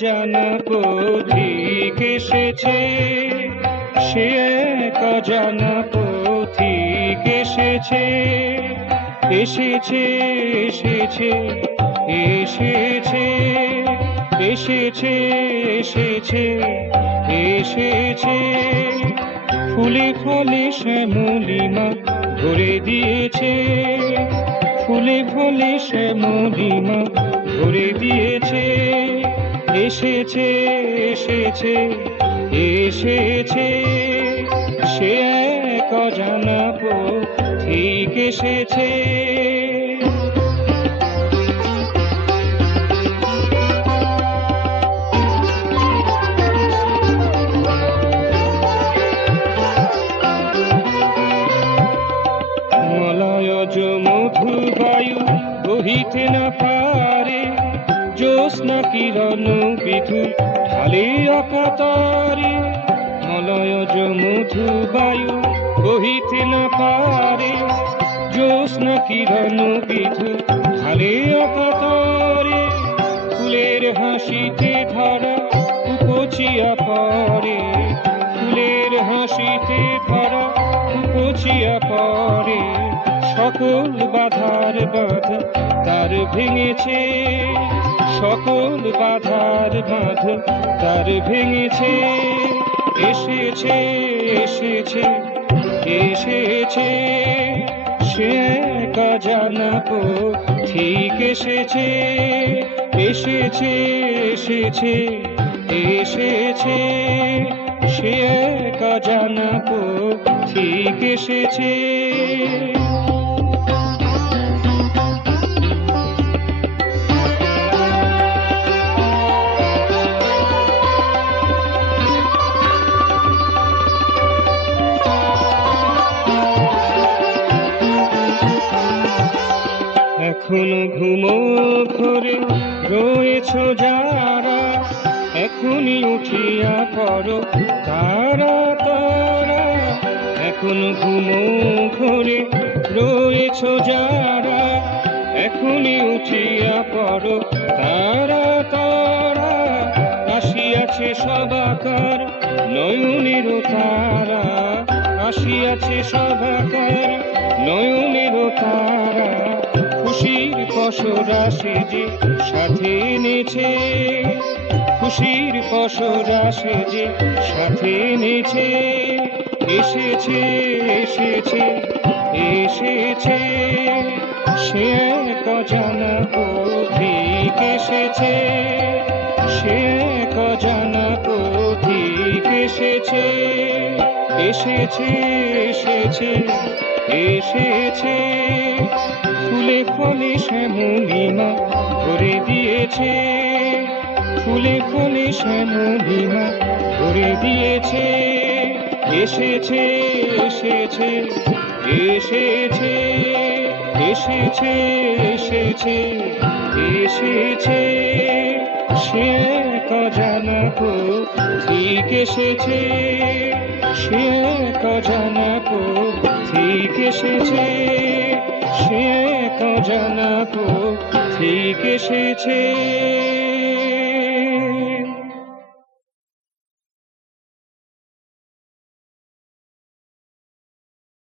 অজানা পথিক এসেছে, সে এক অজানা পথিক এসেছে, এসেছে এসেছে এসেছে এসেছে এসেছে এসেছে। ফুলে ফলে শ্যামলিমা ভরে দিয়েছে, ফুলে ফলে শ্যামলিমা ভরে দিয়েছে, এসেছে এসেছে এসেছে, সে এক অজানা পথিক এসেছে। মলয়জ মধু বায়ু বহিতে না পারে, জ্যোৎস্না কিরণ বিধু ঢালে অকাতরে। মলয়জ মধু বায়ু বহিতে না পারে, জ্যোৎস্না কিরণ বিধু ঢালে অকাতরে। ফুলের হাসিতে ধরা উপচিয়া পড়ে, ফুলের হাসিতে ধরা উপচিয়া পড়ে। সকল বাধার বাঁধ তার ভেঙেছে, সকল বাধার বাঁধ তার ভেঙেছে, এসেছে এসেছে এসেছে, সে এক অজানা পথিক এসেছে, এসেছে এসেছে এসেছে, সে এক অজানা পথিক এসেছে। এখনো ঘুমো ঘরে রয়েছ যারা, এখনই উঠিয়া পড়ো তারা তারা। এখনো ঘুমো ঘরে রয়েছ যারা, এখনই উঠিয়া পড়ো তারা তারা। আসিয়াছে সবাকার নয়নের তারা, আসিয়াছে সবাকার নয়নের তারা। খুশির পসরা সেজে সাথে এনেছে, খুশির পসরা সেজে সাথে এনেছে, এসেছে এসেছে এসেছে, সে এক অজানা পথিক এসেছে, সে এক অজানা পথিক এসেছে, এসেছে এসেছে এসেছে। ফুলে ফলে শ্যামলিমা ভরে দিয়েছে, ফুলে ফলে শ্যামলিমা ভরে দিয়েছে, এসেছে এসেছে এসেছে এসেছে এসেছে এসেছে, সে এক অজানা পথিক এসেছে, সে এক অজানা পথিক এসেছে, সে এক অজানা পথিক এসেছে।